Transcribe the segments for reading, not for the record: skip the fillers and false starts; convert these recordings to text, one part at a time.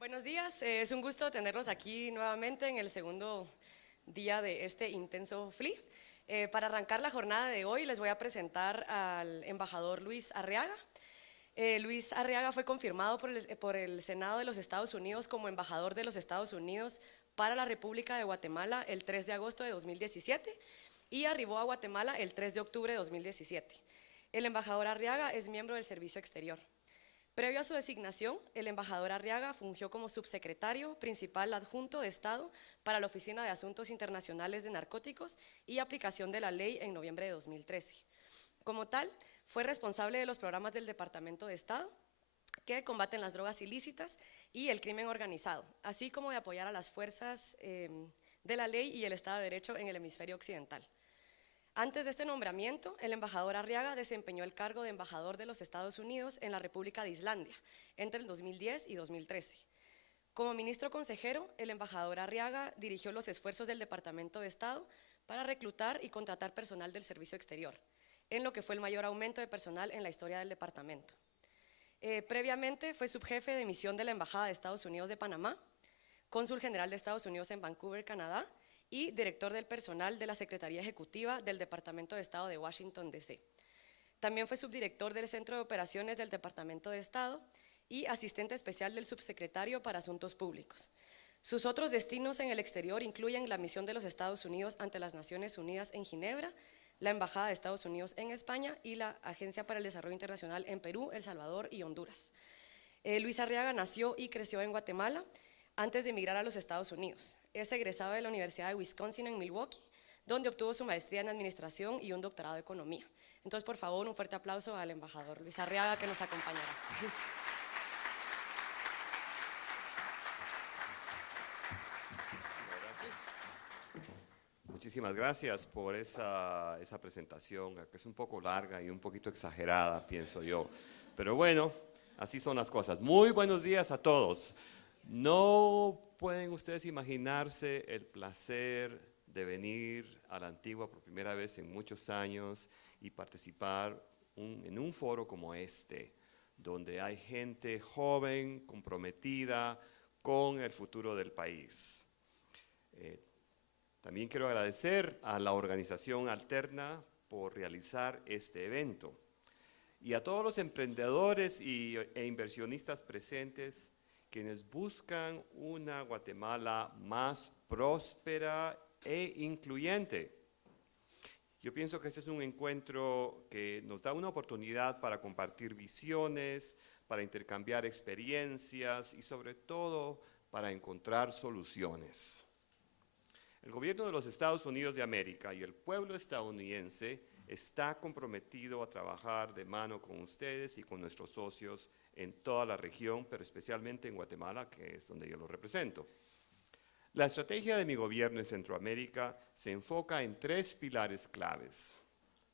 Buenos días, es un gusto tenerlos aquí nuevamente en el segundo día de este intenso FLI. Para arrancar la jornada de hoy les voy a presentar al embajador Luis Arriaga. Luis Arriaga fue confirmado por el Senado de los Estados Unidos como embajador de los Estados Unidos para la República de Guatemala el 3 de agosto de 2017 y arribó a Guatemala el 3 de octubre de 2017. El embajador Arriaga es miembro del Servicio Exterior. Previo a su designación, el embajador Arriaga fungió como subsecretario principal adjunto de Estado para la Oficina de Asuntos Internacionales de Narcóticos y Aplicación de la Ley en noviembre de 2013. Como tal, fue responsable de los programas del Departamento de Estado que combaten las drogas ilícitas y el crimen organizado, así como de apoyar a las fuerzas de la ley y el Estado de Derecho en el hemisferio occidental. Antes de este nombramiento, el embajador Arriaga desempeñó el cargo de embajador de los Estados Unidos en la República de Islandia entre el 2010 y 2013. Como ministro consejero, el embajador Arriaga dirigió los esfuerzos del Departamento de Estado para reclutar y contratar personal del servicio exterior, en lo que fue el mayor aumento de personal en la historia del departamento. Previamente fue subjefe de misión de la Embajada de Estados Unidos de Panamá, cónsul general de Estados Unidos en Vancouver, Canadá, y director del personal de la Secretaría Ejecutiva del Departamento de Estado de Washington, D.C. También fue subdirector del Centro de Operaciones del Departamento de Estado y asistente especial del subsecretario para Asuntos Públicos. Sus otros destinos en el exterior incluyen la misión de los Estados Unidos ante las Naciones Unidas en Ginebra, la Embajada de Estados Unidos en España y la Agencia para el Desarrollo Internacional en Perú, El Salvador y Honduras. Luis Arriaga nació y creció en Guatemala antes de emigrar a los Estados Unidos. Es egresado de la Universidad de Wisconsin en Milwaukee, donde obtuvo su maestría en Administración y un doctorado de Economía. Entonces, por favor, un fuerte aplauso al embajador Luis Arriaga, que nos acompañará. Muchísimas gracias por esa presentación, que es un poco larga y un poquito exagerada, pienso yo. Pero bueno, así son las cosas. Muy buenos días a todos. No pueden ustedes imaginarse el placer de venir a la Antigua por primera vez en muchos años y participar en un foro como este, donde hay gente joven, comprometida con el futuro del país. También quiero agradecer a la organización Alterna por realizar este evento y a todos los emprendedores e inversionistas presentes quienes buscan una Guatemala más próspera e incluyente. Yo pienso que este es un encuentro que nos da una oportunidad para compartir visiones, para intercambiar experiencias y sobre todo para encontrar soluciones. El gobierno de los Estados Unidos de América y el pueblo estadounidense está comprometido a trabajar de mano con ustedes y con nuestros socios en toda la región, pero especialmente en Guatemala, que es donde yo lo represento. La estrategia de mi gobierno en Centroamérica se enfoca en 3 pilares claves: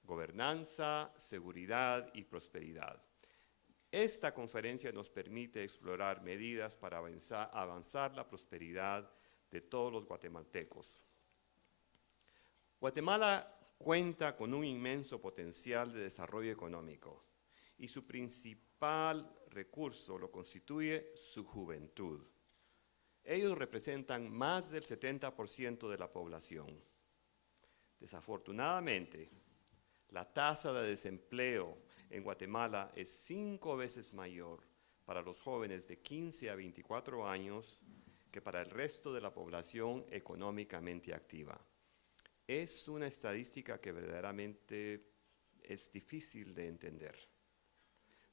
gobernanza, seguridad y prosperidad. Esta conferencia nos permite explorar medidas para avanzar la prosperidad de todos los guatemaltecos. Guatemala cuenta con un inmenso potencial de desarrollo económico y su principal recurso lo constituye su juventud. Ellos representan más del 70% de la población. Desafortunadamente, la tasa de desempleo en Guatemala es 5 veces mayor para los jóvenes de 15 a 24 años que para el resto de la población económicamente activa. Es una estadística que verdaderamente es difícil de entender.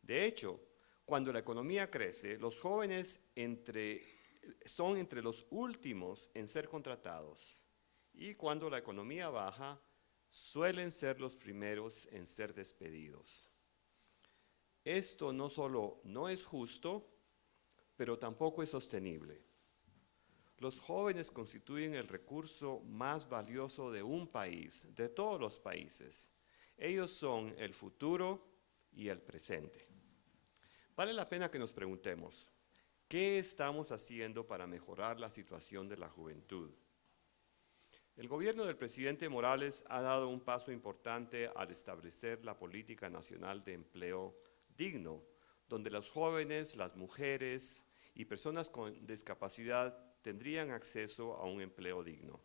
De hecho, cuando la economía crece, los jóvenes son entre los últimos en ser contratados, y cuando la economía baja, suelen ser los primeros en ser despedidos. Esto no solo no es justo, pero tampoco es sostenible. Los jóvenes constituyen el recurso más valioso de un país, de todos los países. Ellos son el futuro y el presente. Vale la pena que nos preguntemos, ¿qué estamos haciendo para mejorar la situación de la juventud? El gobierno del presidente Morales ha dado un paso importante al establecer la Política Nacional de Empleo Digno, donde los jóvenes, las mujeres y personas con discapacidad tendrían acceso a un empleo digno.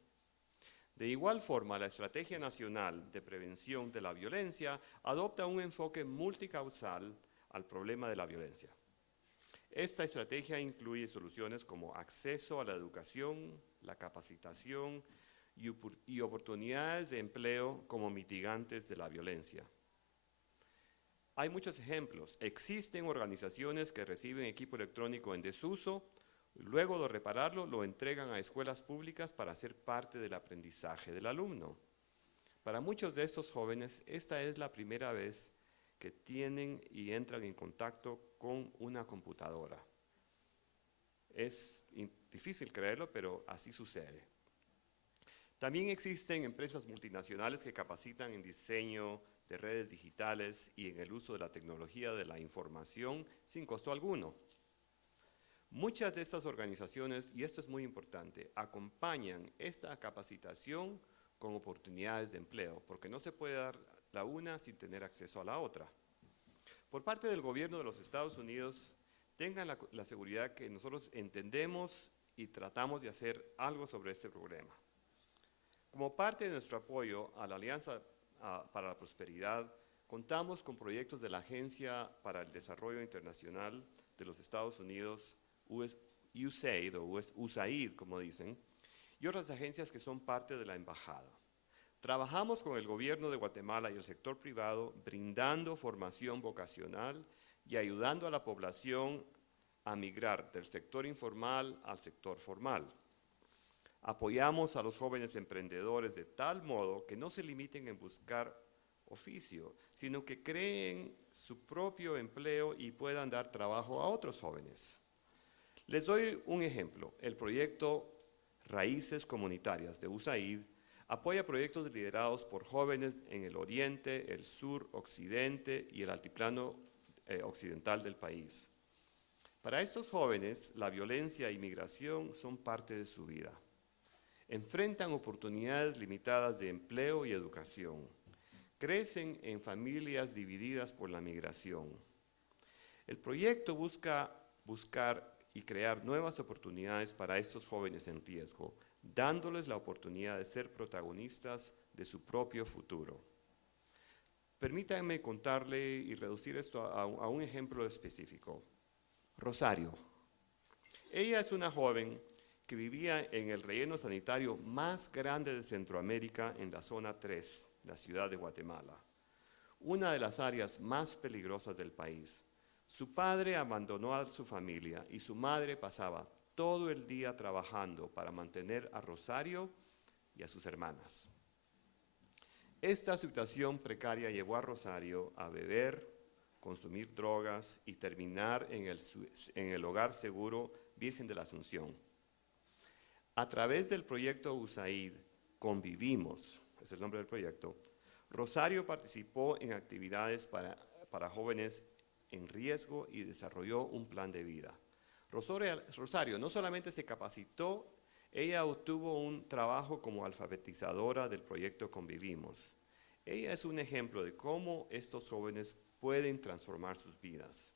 De igual forma, la Estrategia Nacional de Prevención de la Violencia adopta un enfoque multicausal al problema de la violencia. Esta estrategia incluye soluciones como acceso a la educación, la capacitación y oportunidades de empleo como mitigantes de la violencia. Hay muchos ejemplos. Existen organizaciones que reciben equipo electrónico en desuso, luego de repararlo lo entregan a escuelas públicas para ser parte del aprendizaje del alumno. Para muchos de estos jóvenes, esta es la primera vez que tienen y entran en contacto con una computadora. Es difícil creerlo, pero así sucede. También existen empresas multinacionales que capacitan en diseño de redes digitales y en el uso de la tecnología de la información sin costo alguno. Muchas de estas organizaciones, y esto es muy importante, acompañan esta capacitación con oportunidades de empleo, porque no se puede dar la una sin tener acceso a la otra. Por parte del gobierno de los Estados Unidos, tengan la seguridad que nosotros entendemos y tratamos de hacer algo sobre este problema. Como parte de nuestro apoyo a la Alianza para la Prosperidad, contamos con proyectos de la Agencia para el Desarrollo Internacional de los Estados Unidos, USAID o USAID, como dicen, y otras agencias que son parte de la embajada. Trabajamos con el gobierno de Guatemala y el sector privado, brindando formación vocacional y ayudando a la población a migrar del sector informal al sector formal. Apoyamos a los jóvenes emprendedores de tal modo que no se limiten en buscar oficio, sino que creen su propio empleo y puedan dar trabajo a otros jóvenes. Les doy un ejemplo. El proyecto Raíces Comunitarias de USAID apoya proyectos liderados por jóvenes en el oriente, el sur, occidente y el altiplano occidental del país. Para estos jóvenes, la violencia y migración son parte de su vida. Enfrentan oportunidades limitadas de empleo y educación. Crecen en familias divididas por la migración. El proyecto busca buscar y crear nuevas oportunidades para estos jóvenes en riesgo, dándoles la oportunidad de ser protagonistas de su propio futuro. Permítanme contarle y reducir esto a un ejemplo específico. Rosario. Ella es una joven que vivía en el relleno sanitario más grande de Centroamérica, en la zona 3, la ciudad de Guatemala, una de las áreas más peligrosas del país. Su padre abandonó a su familia y su madre pasaba todo el día trabajando para mantener a Rosario y a sus hermanas. Esta situación precaria llevó a Rosario a beber, consumir drogas y terminar en el hogar seguro Virgen de la Asunción. A través del proyecto USAID Convivimos, es el nombre del proyecto, Rosario participó en actividades para jóvenes en riesgo y desarrolló un plan de vida. Rosario no solamente se capacitó, ella obtuvo un trabajo como alfabetizadora del proyecto Convivimos. Ella es un ejemplo de cómo estos jóvenes pueden transformar sus vidas.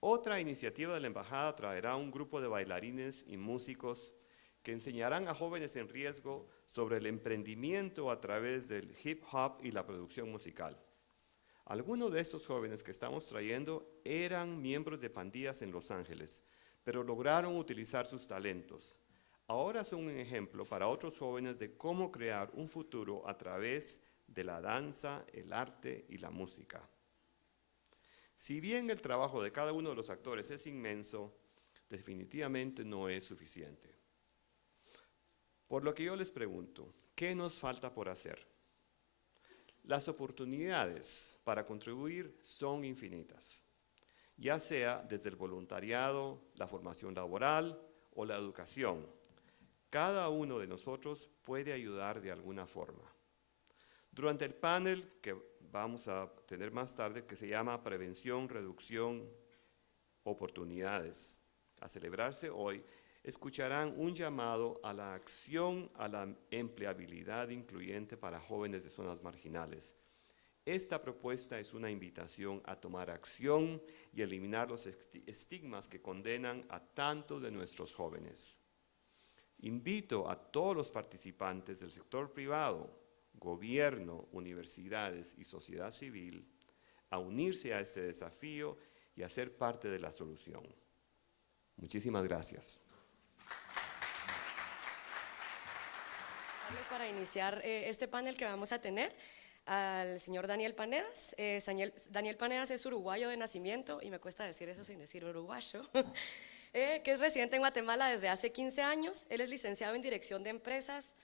Otra iniciativa de la embajada traerá un grupo de bailarines y músicos que enseñarán a jóvenes en riesgo sobre el emprendimiento a través del hip hop y la producción musical. Algunos de estos jóvenes que estamos trayendo eran miembros de pandillas en Los Ángeles, pero lograron utilizar sus talentos. Ahora son un ejemplo para otros jóvenes de cómo crear un futuro a través de la danza, el arte y la música. Si bien el trabajo de cada uno de los actores es inmenso, definitivamente no es suficiente. Por lo que yo les pregunto, ¿qué nos falta por hacer? Las oportunidades para contribuir son infinitas, ya sea desde el voluntariado, la formación laboral o la educación. Cada uno de nosotros puede ayudar de alguna forma. Durante el panel que vamos a tener más tarde, que se llama Prevención, Reducción, Oportunidades, a celebrarse hoy, escucharán un llamado a la acción a la empleabilidad incluyente para jóvenes de zonas marginales. Esta propuesta es una invitación a tomar acción y eliminar los estigmas que condenan a tantos de nuestros jóvenes. Invito a todos los participantes del sector privado, gobierno, universidades y sociedad civil a unirse a este desafío y a ser parte de la solución. Muchísimas gracias. Para iniciar este panel que vamos a tener al señor Daniel Panedas. Daniel Panedas es uruguayo de nacimiento, y me cuesta decir eso sin decir uruguayo, que es residente en Guatemala desde hace 15 años. Él es licenciado en Dirección de Empresas,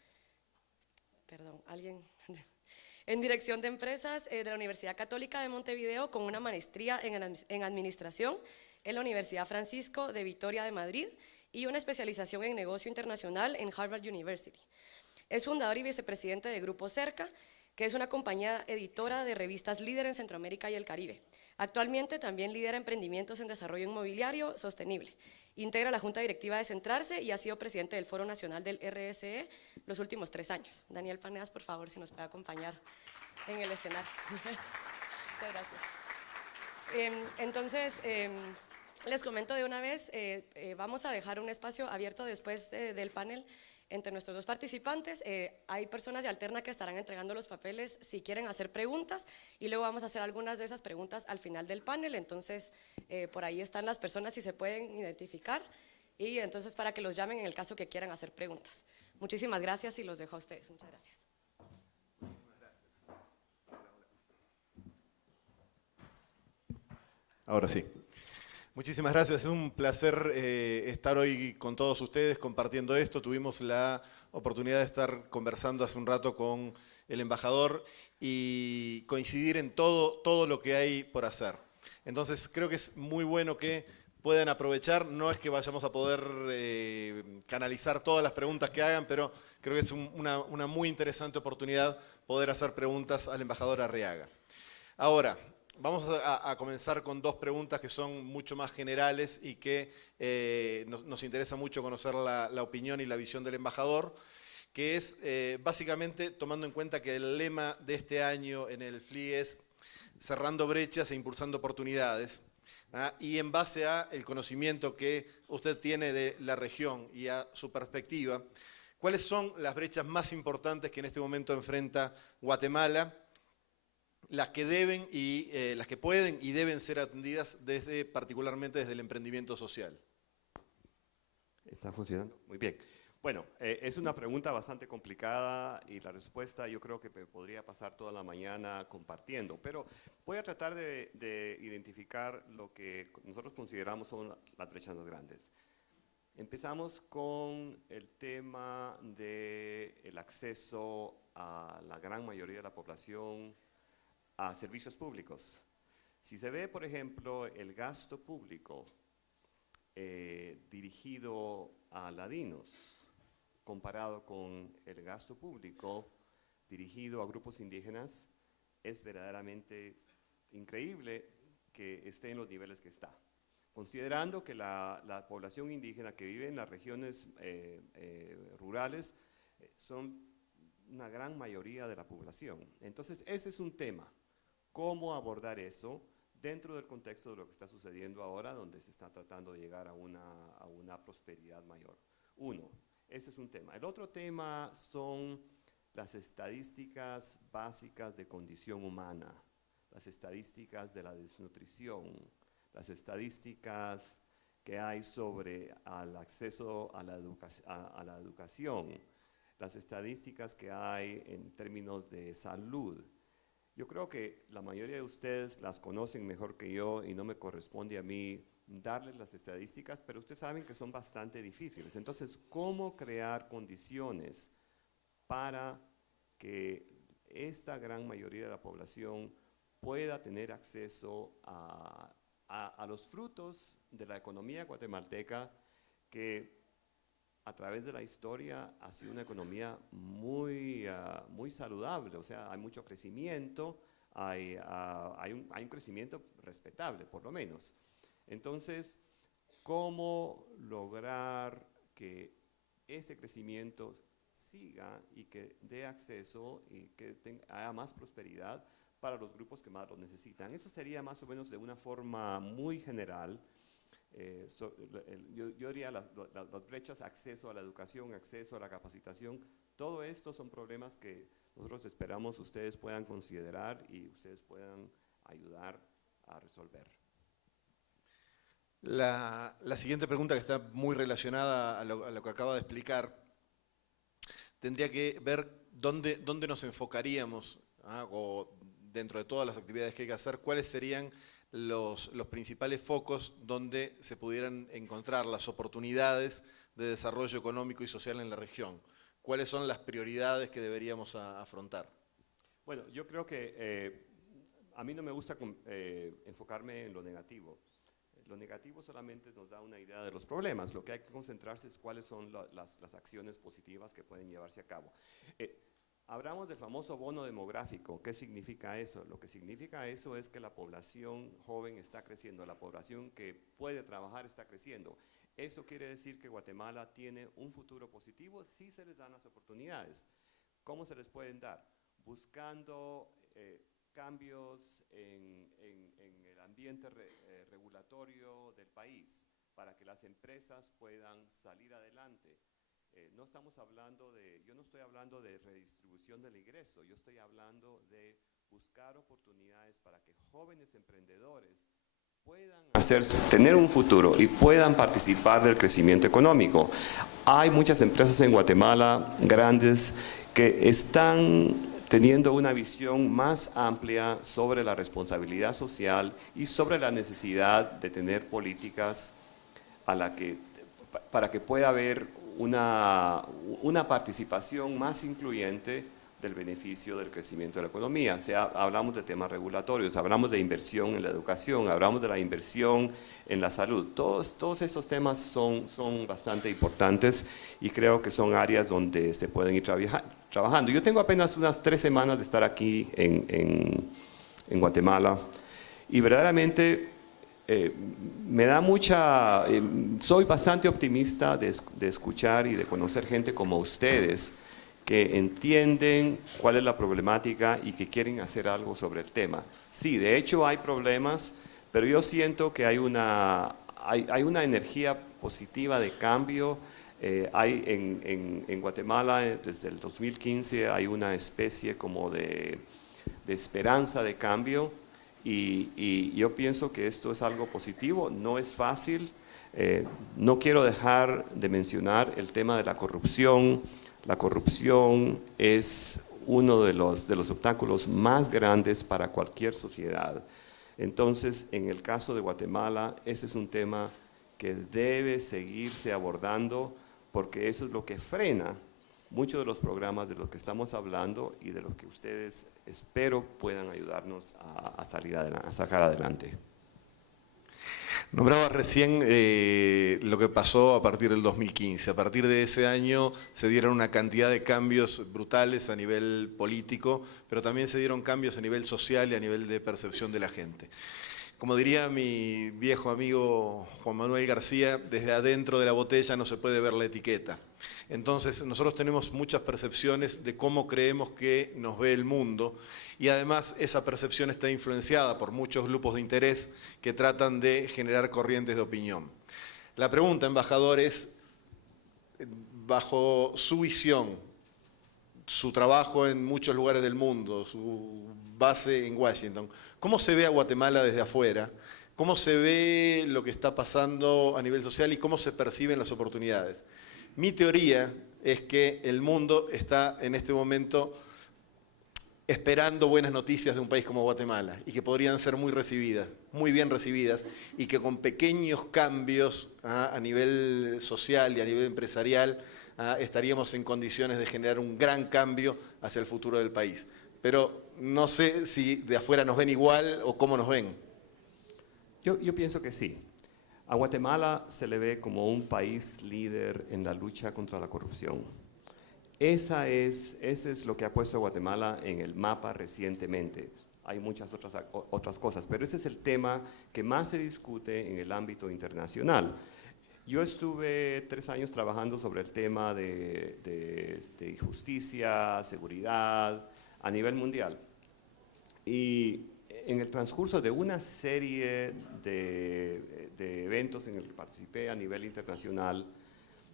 en Dirección de Empresas de la Universidad Católica de Montevideo, con una maestría en Administración en la Universidad Francisco de Vitoria de Madrid y una especialización en Negocio Internacional en Harvard University. Es fundador y vicepresidente de Grupo Cerca, que es una compañía editora de revistas líder en Centroamérica y el Caribe. Actualmente también lidera emprendimientos en desarrollo inmobiliario sostenible. Integra la Junta Directiva de Centrarse y ha sido presidente del Foro Nacional del RSE los últimos 3 años. Daniel Panedas, por favor, si nos puede acompañar en el escenario. Muchas gracias. Entonces, les comento de una vez, vamos a dejar un espacio abierto después del panel entre nuestros 2 participantes. Hay personas de Alterna que estarán entregando los papeles si quieren hacer preguntas, y luego vamos a hacer algunas de esas preguntas al final del panel. Entonces, por ahí están las personas, si se pueden identificar, y entonces para que los llamen en el caso que quieran hacer preguntas. Muchísimas gracias y los dejo a ustedes. Muchas gracias. Ahora sí. Muchísimas gracias, es un placer estar hoy con todos ustedes compartiendo esto. Tuvimos la oportunidad de estar conversando hace un rato con el embajador y coincidir en todo lo que hay por hacer. Entonces creo que es muy bueno que puedan aprovechar. No es que vayamos a poder canalizar todas las preguntas que hagan, pero creo que es una muy interesante oportunidad poder hacer preguntas al embajador Arriaga. Ahora, vamos a comenzar con 2 preguntas que son mucho más generales y que nos interesa mucho conocer la opinión y la visión del embajador, que es básicamente tomando en cuenta que el lema de este año en el FLI es cerrando brechas e impulsando oportunidades, y en base a el conocimiento que usted tiene de la región y a su perspectiva, ¿cuáles son las brechas más importantes que en este momento enfrenta Guatemala? Las que deben y las que pueden y deben ser atendidas particularmente desde el emprendimiento social. ¿Está funcionando? Muy bien. Bueno, es una pregunta bastante complicada y la respuesta yo creo que me podría pasar toda la mañana compartiendo, pero voy a tratar de identificar lo que nosotros consideramos son las brechas más grandes. Empezamos con el tema del acceso a la gran mayoría de la población a servicios públicos. Si se ve, por ejemplo, el gasto público dirigido a ladinos comparado con el gasto público dirigido a grupos indígenas, es verdaderamente increíble que esté en los niveles que está. Considerando que la población indígena que vive en las regiones rurales son una gran mayoría de la población. Entonces, ese es un tema. ¿Cómo abordar eso dentro del contexto de lo que está sucediendo ahora, donde se está tratando de llegar a una prosperidad mayor? Uno, ese es un tema. El otro tema son las estadísticas básicas de condición humana, las estadísticas de la desnutrición, las estadísticas que hay sobre el acceso a la educación, las estadísticas que hay en términos de salud. Yo creo que la mayoría de ustedes las conocen mejor que yo y no me corresponde a mí darles las estadísticas, pero ustedes saben que son bastante difíciles. Entonces, ¿cómo crear condiciones para que esta gran mayoría de la población pueda tener acceso a los frutos de la economía guatemalteca, que a través de la historia ha sido una economía muy saludable? O sea, hay mucho crecimiento, hay un crecimiento respetable, por lo menos. Entonces, ¿cómo lograr que ese crecimiento siga y que dé acceso y que haya más prosperidad para los grupos que más lo necesitan. Eso sería más o menos de una forma muy general. Yo diría las brechas, acceso a la educación, acceso a la capacitación, todo esto son problemas que nosotros esperamos ustedes puedan considerar y ustedes puedan ayudar a resolver. La siguiente pregunta, que está muy relacionada a lo que acaba de explicar, tendría que ver dónde nos enfocaríamos, o dentro de todas las actividades que hay que hacer, cuáles serían los principales focos donde se pudieran encontrar las oportunidades de desarrollo económico y social en la región. ¿Cuáles son las prioridades que deberíamos afrontar? Bueno, yo creo que a mí no me gusta enfocarme en lo negativo. Lo negativo solamente nos da una idea de los problemas. Lo que hay que concentrarse es cuáles son las acciones positivas que pueden llevarse a cabo. Hablamos del famoso bono demográfico. ¿Qué significa eso? Lo que significa eso es que la población joven está creciendo, la población que puede trabajar está creciendo. Eso quiere decir que Guatemala tiene un futuro positivo si se les dan las oportunidades. ¿Cómo se les pueden dar? Buscando cambios en el ambiente regulatorio del país para que las empresas puedan salir adelante. Yo no estoy hablando de redistribución del ingreso, yo estoy hablando de buscar oportunidades para que jóvenes emprendedores puedan tener un futuro y puedan participar del crecimiento económico. Hay muchas empresas en Guatemala grandes que están teniendo una visión más amplia sobre la responsabilidad social y sobre la necesidad de tener políticas para que pueda haber una participación más incluyente del beneficio del crecimiento de la economía. Hablamos de temas regulatorios, hablamos de inversión en la educación, hablamos de la inversión en la salud. Todos estos temas son bastante importantes y creo que son áreas donde se pueden ir trabajando. Yo tengo apenas unas 3 semanas de estar aquí en Guatemala y verdaderamente me da soy bastante optimista de escuchar y de conocer gente como ustedes que entienden cuál es la problemática y que quieren hacer algo sobre el tema. Sí, de hecho hay problemas, pero yo siento que hay una energía positiva de cambio. En Guatemala, desde el 2015, hay una especie como de esperanza de cambio y yo pienso que esto es algo positivo. No es fácil. No quiero dejar de mencionar el tema de la corrupción. La corrupción es uno de los obstáculos más grandes para cualquier sociedad. Entonces, en el caso de Guatemala, este es un tema que debe seguirse abordando porque eso es lo que frena muchos de los programas de los que estamos hablando y de los que ustedes espero puedan ayudarnos a sacar adelante. Nombraba recién lo que pasó a partir del 2015. A partir de ese año se dieron una cantidad de cambios brutales a nivel político, pero también se dieron cambios a nivel social y a nivel de percepción de la gente. Como diría mi viejo amigo Juan Manuel García, desde adentro de la botella no se puede ver la etiqueta. Entonces nosotros tenemos muchas percepciones de cómo creemos que nos ve el mundo y además esa percepción está influenciada por muchos grupos de interés que tratan de generar corrientes de opinión. La pregunta, embajador, es, bajo su visión, su trabajo en muchos lugares del mundo, su base en Washington, ¿cómo se ve a Guatemala desde afuera? ¿Cómo se ve lo que está pasando a nivel social y cómo se perciben las oportunidades? Mi teoría es que el mundo está en este momento esperando buenas noticias de un país como Guatemala y que podrían ser muy bien recibidas y que con pequeños cambios a nivel social y a nivel empresarial estaríamos en condiciones de generar un gran cambio hacia el futuro del país. Pero no sé si de afuera nos ven igual o cómo nos ven. Yo pienso que sí. A Guatemala se le ve como un país líder en la lucha contra la corrupción. Ese es lo que ha puesto a Guatemala en el mapa recientemente. Hay muchas otras cosas, pero ese es el tema que más se discute en el ámbito internacional. Yo estuve 3 años trabajando sobre el tema de justicia, seguridad, a nivel mundial. Y en el transcurso de una serie de eventos en el que participé a nivel internacional,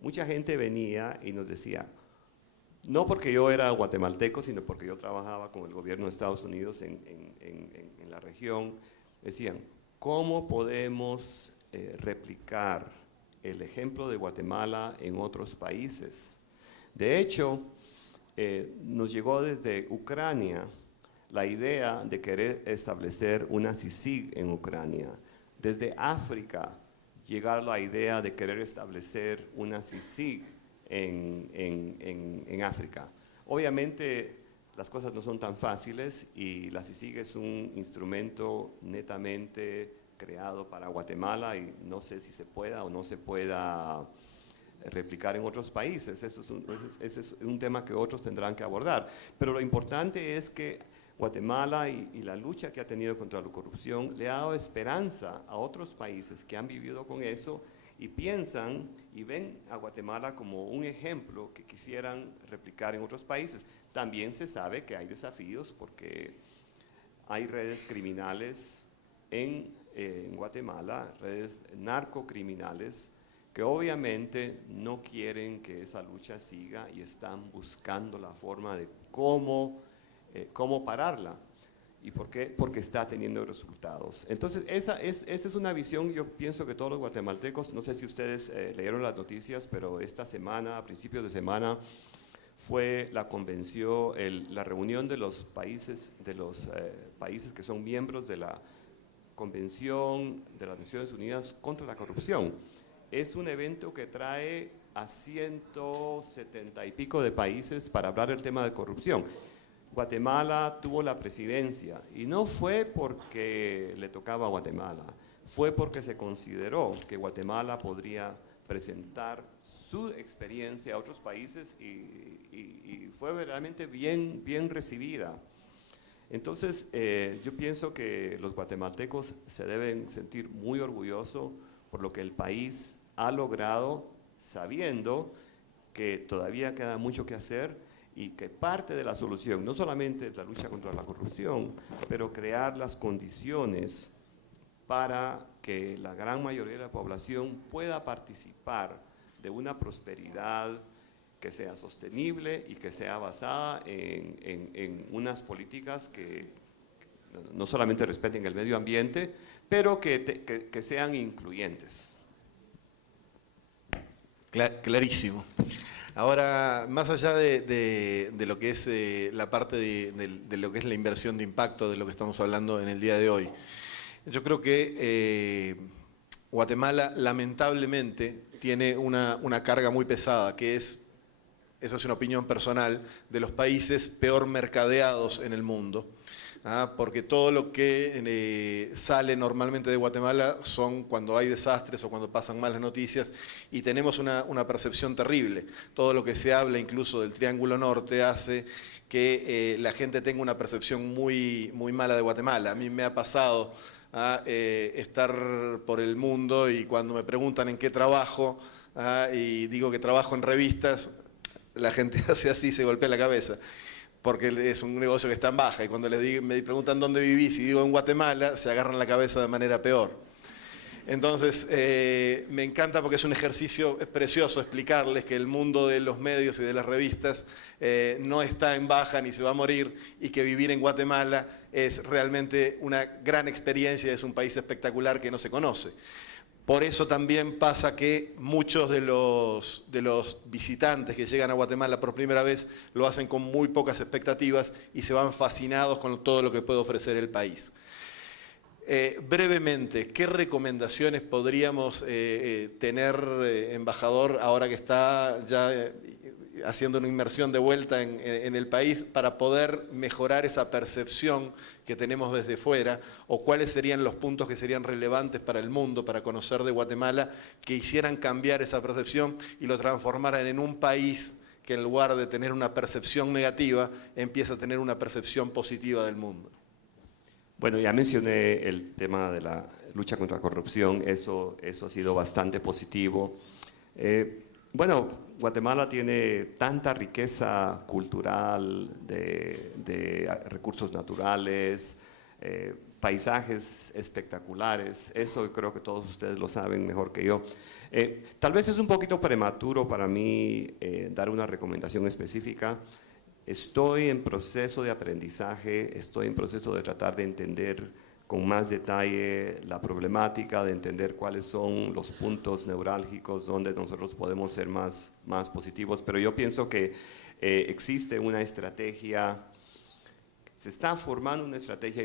mucha gente venía y nos decía, no porque yo era guatemalteco, sino porque yo trabajaba con el gobierno de Estados Unidos en la región, decían, ¿cómo podemos replicar el ejemplo de Guatemala en otros países? De hecho, nos llegó desde Ucrania la idea de querer establecer una CICIG en Ucrania. Desde África llegar la idea de querer establecer una CICIG en África. Obviamente las cosas no son tan fáciles y la CICIG es un instrumento netamente creado para Guatemala y no sé si se pueda o no se pueda replicar en otros países. Ese es un tema que otros tendrán que abordar. Pero lo importante es que Guatemala y la lucha que ha tenido contra la corrupción le ha dado esperanza a otros países que han vivido con eso y piensan y ven a Guatemala como un ejemplo que quisieran replicar en otros países. También se sabe que hay desafíos porque hay redes criminales en Guatemala, redes narcocriminales, que obviamente no quieren que esa lucha siga y están buscando la forma de cómo pararla. ¿Y por qué? Porque está teniendo resultados. Entonces, esa es una visión, yo pienso que todos los guatemaltecos, no sé si ustedes leyeron las noticias, pero esta semana, a principios de semana, fue la convención, la reunión de los países que son miembros de la Convención de las Naciones Unidas contra la Corrupción. Es un evento que trae a 170 y pico de países para hablar del tema de corrupción. Guatemala tuvo la presidencia y no fue porque le tocaba a Guatemala, fue porque se consideró que Guatemala podría presentar su experiencia a otros países y fue verdaderamente bien recibida. Entonces, yo pienso que los guatemaltecos se deben sentir muy orgullosos por lo que el país ha logrado, sabiendo que todavía queda mucho que hacer y que parte de la solución no solamente es la lucha contra la corrupción, pero crear las condiciones para que la gran mayoría de la población pueda participar de una prosperidad que sea sostenible y que sea basada en unas políticas que no solamente respeten el medio ambiente, pero que sean incluyentes. Clarísimo. Ahora, más allá de lo que es la parte de lo que es la inversión de impacto, de lo que estamos hablando en el día de hoy, yo creo que Guatemala lamentablemente tiene una carga muy pesada, que es, eso es una opinión personal, de los países peor mercadeados en el mundo. Porque todo lo que sale normalmente de Guatemala son cuando hay desastres o cuando pasan malas noticias y tenemos una percepción terrible. Todo lo que se habla incluso del Triángulo Norte hace que la gente tenga una percepción muy mala de Guatemala. A mí me ha pasado estar por el mundo y cuando me preguntan en qué trabajo y digo que trabajo en revistas, la gente hace así, se golpea la cabeza, porque es un negocio que está en baja y cuando me preguntan dónde vivís y digo en Guatemala, se agarran la cabeza de manera peor. Entonces, me encanta porque es un ejercicio precioso explicarles que el mundo de los medios y de las revistas no está en baja ni se va a morir y que vivir en Guatemala es realmente una gran experiencia, es un país espectacular que no se conoce. Por eso también pasa que muchos de los visitantes que llegan a Guatemala por primera vez lo hacen con muy pocas expectativas y se van fascinados con todo lo que puede ofrecer el país. Brevemente, ¿qué recomendaciones podríamos tener, embajador, ahora que está ya haciendo una inmersión de vuelta en el país para poder mejorar esa percepción que tenemos desde fuera, o cuáles serían los puntos que serían relevantes para el mundo, para conocer de Guatemala, que hicieran cambiar esa percepción y lo transformaran en un país que en lugar de tener una percepción negativa, empieza a tener una percepción positiva del mundo? Bueno, ya mencioné el tema de la lucha contra la corrupción, eso ha sido bastante positivo. Bueno, Guatemala tiene tanta riqueza cultural de recursos naturales, paisajes espectaculares. Eso creo que todos ustedes lo saben mejor que yo. Tal vez es un poquito prematuro para mí dar una recomendación específica. Estoy en proceso de aprendizaje, estoy en proceso de tratar de entender con más detalle la problemática, de entender cuáles son los puntos neurálgicos donde nosotros podemos ser más positivos, pero yo pienso que existe una estrategia, se está formando una estrategia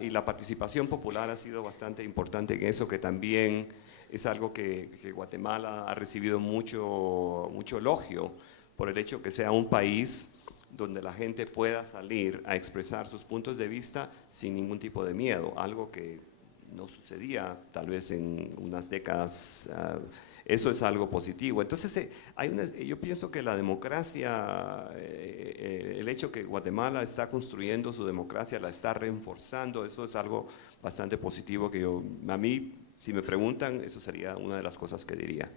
y la participación popular ha sido bastante importante en eso, que también es algo que Guatemala ha recibido mucho elogio por el hecho que sea un país donde la gente pueda salir a expresar sus puntos de vista sin ningún tipo de miedo, algo que no sucedía tal vez en unas décadas. Eso es algo positivo. Entonces, yo pienso que la democracia, el hecho que Guatemala está construyendo su democracia, la está reforzando, eso es algo bastante positivo que a mí, si me preguntan, eso sería una de las cosas que diría.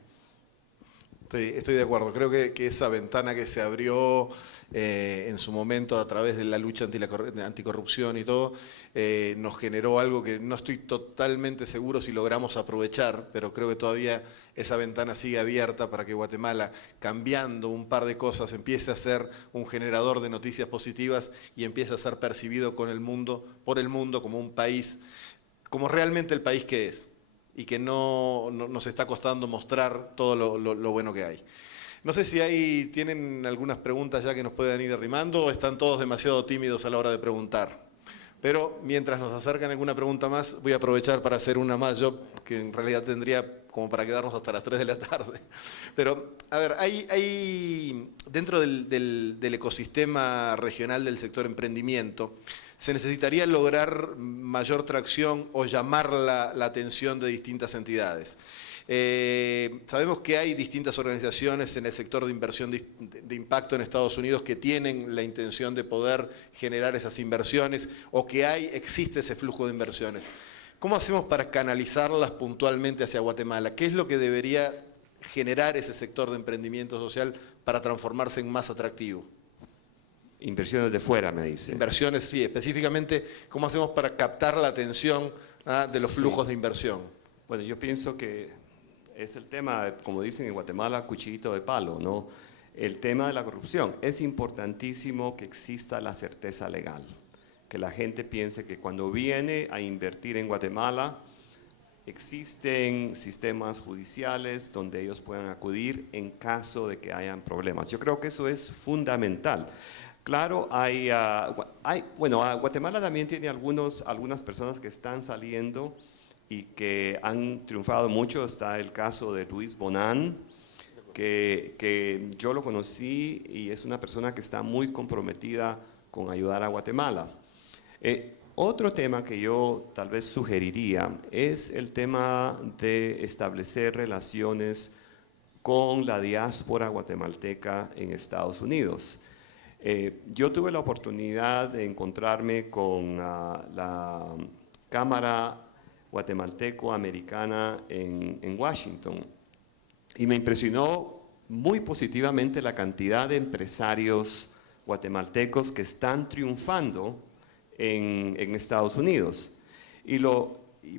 Estoy de acuerdo. Creo que esa ventana que se abrió en su momento a través de la lucha anticorrupción y todo, nos generó algo que no estoy totalmente seguro si logramos aprovechar, pero creo que todavía esa ventana sigue abierta para que Guatemala, cambiando un par de cosas, empiece a ser un generador de noticias positivas y empiece a ser percibido por el mundo como un país, como realmente el país que es, y que no nos está costando mostrar todo lo bueno que hay. No sé si tienen algunas preguntas ya que nos puedan ir arrimando o están todos demasiado tímidos a la hora de preguntar. Pero mientras nos acercan alguna pregunta más, voy a aprovechar para hacer una más yo, que en realidad tendría como para quedarnos hasta las 3 de la tarde. Pero, a ver, hay dentro del ecosistema regional del sector emprendimiento, se necesitaría lograr mayor tracción o llamar la atención de distintas entidades. Sabemos que hay distintas organizaciones en el sector de inversión de impacto en Estados Unidos que tienen la intención de poder generar esas inversiones o que existe ese flujo de inversiones. ¿Cómo hacemos para canalizarlas puntualmente hacia Guatemala? ¿Qué es lo que debería generar ese sector de emprendimiento social para transformarse en más atractivo? Inversiones de fuera, me dice. Inversiones, sí, específicamente, ¿cómo hacemos para captar la atención de los flujos de inversión? Bueno, yo pienso que es el tema, como dicen en Guatemala, cuchillito de palo, ¿no? El tema de la corrupción. Es importantísimo que exista la certeza legal, que la gente piense que cuando viene a invertir en Guatemala, existen sistemas judiciales donde ellos puedan acudir en caso de que hayan problemas. Yo creo que eso es fundamental. Claro, Guatemala también tiene algunas personas que están saliendo y que han triunfado mucho. Está el caso de Luis Bonán, que yo lo conocí y es una persona que está muy comprometida con ayudar a Guatemala. Otro tema que yo tal vez sugeriría es el tema de establecer relaciones con la diáspora guatemalteca en Estados Unidos. Yo tuve la oportunidad de encontrarme con la Cámara Guatemalteco-Americana en Washington y me impresionó muy positivamente la cantidad de empresarios guatemaltecos que están triunfando en Estados Unidos. Y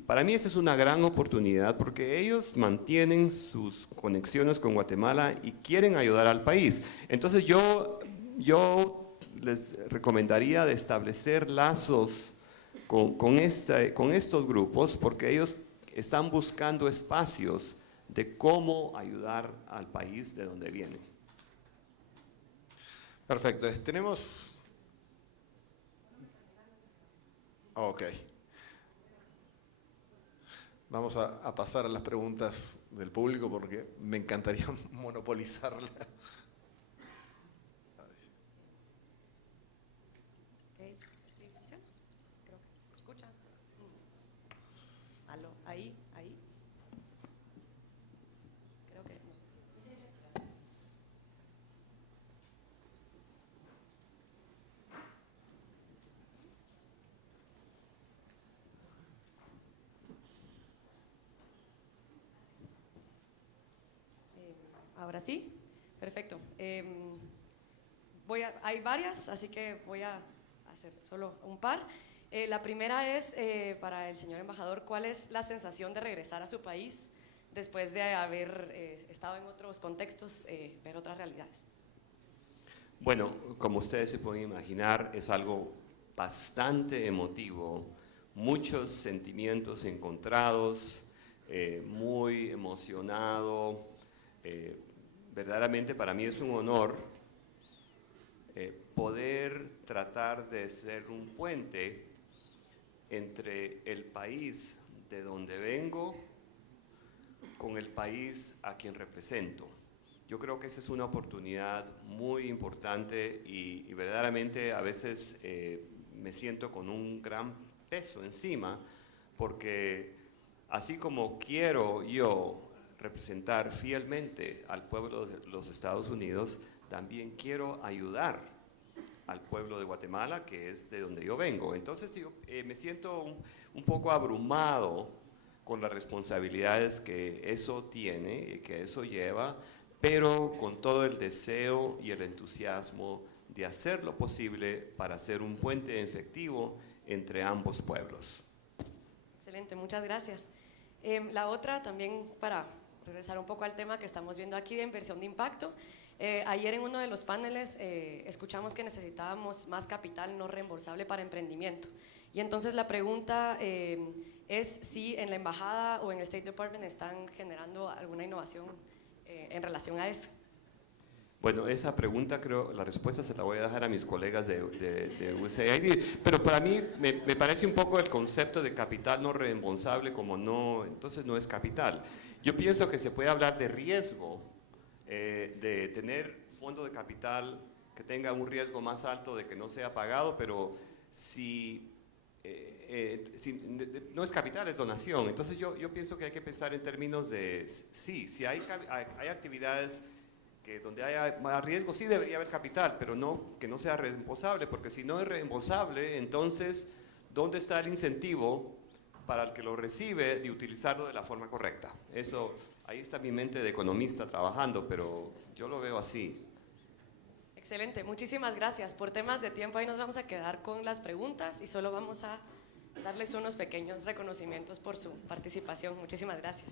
para mí esa es una gran oportunidad porque ellos mantienen sus conexiones con Guatemala y quieren ayudar al país. Entonces yo les recomendaría de establecer lazos con estos grupos porque ellos están buscando espacios de cómo ayudar al país de donde vienen. Perfecto. Tenemos... Ok. Vamos a pasar a las preguntas del público porque me encantaría monopolizarla. Okay. ¿Sí? Creo que escucha. Aló, ahí. Creo que no. Ahora sí, perfecto. Hay varias, así que voy a hacer solo un par. La primera es para el señor embajador, ¿cuál es la sensación de regresar a su país después de haber estado en otros contextos, ver otras realidades? Bueno, como ustedes se pueden imaginar, es algo bastante emotivo, muchos sentimientos encontrados, muy emocionado. Verdaderamente para mí es un honor poder tratar de ser un puente entre el país de donde vengo con el país a quien represento. Yo creo que esa es una oportunidad muy importante y verdaderamente a veces me siento con un gran peso encima, porque así como quiero yo representar fielmente al pueblo de los Estados Unidos, también quiero ayudar al pueblo de Guatemala, que es de donde yo vengo. Entonces yo me siento un poco abrumado con las responsabilidades que eso tiene y que eso lleva, pero con todo el deseo y el entusiasmo de hacer lo posible para hacer un puente efectivo entre ambos pueblos. Excelente, muchas gracias. La otra, también para regresar un poco al tema que estamos viendo aquí de inversión de impacto, ayer en uno de los paneles escuchamos que necesitábamos más capital no reembolsable para emprendimiento. Y entonces la pregunta es si en la embajada o en el State Department están generando alguna innovación en relación a eso. Bueno, esa pregunta creo, la respuesta se la voy a dejar a mis colegas de USAID, pero para mí me parece un poco el concepto de capital no reembolsable como no, entonces no es capital. Yo pienso que se puede hablar de riesgo, de tener fondo de capital que tenga un riesgo más alto de que no sea pagado, pero si no es capital, es donación. Entonces yo pienso que hay que pensar en términos de, sí, si hay actividades que donde haya más riesgo, sí debería haber capital, pero no que no sea reembolsable, porque si no es reembolsable, entonces, ¿dónde está el incentivo para el que lo recibe de utilizarlo de la forma correcta? Eso, ahí está mi mente de economista trabajando, pero yo lo veo así. Excelente, muchísimas gracias. Por temas de tiempo ahí nos vamos a quedar con las preguntas y solo vamos a darles unos pequeños reconocimientos por su participación. Muchísimas gracias.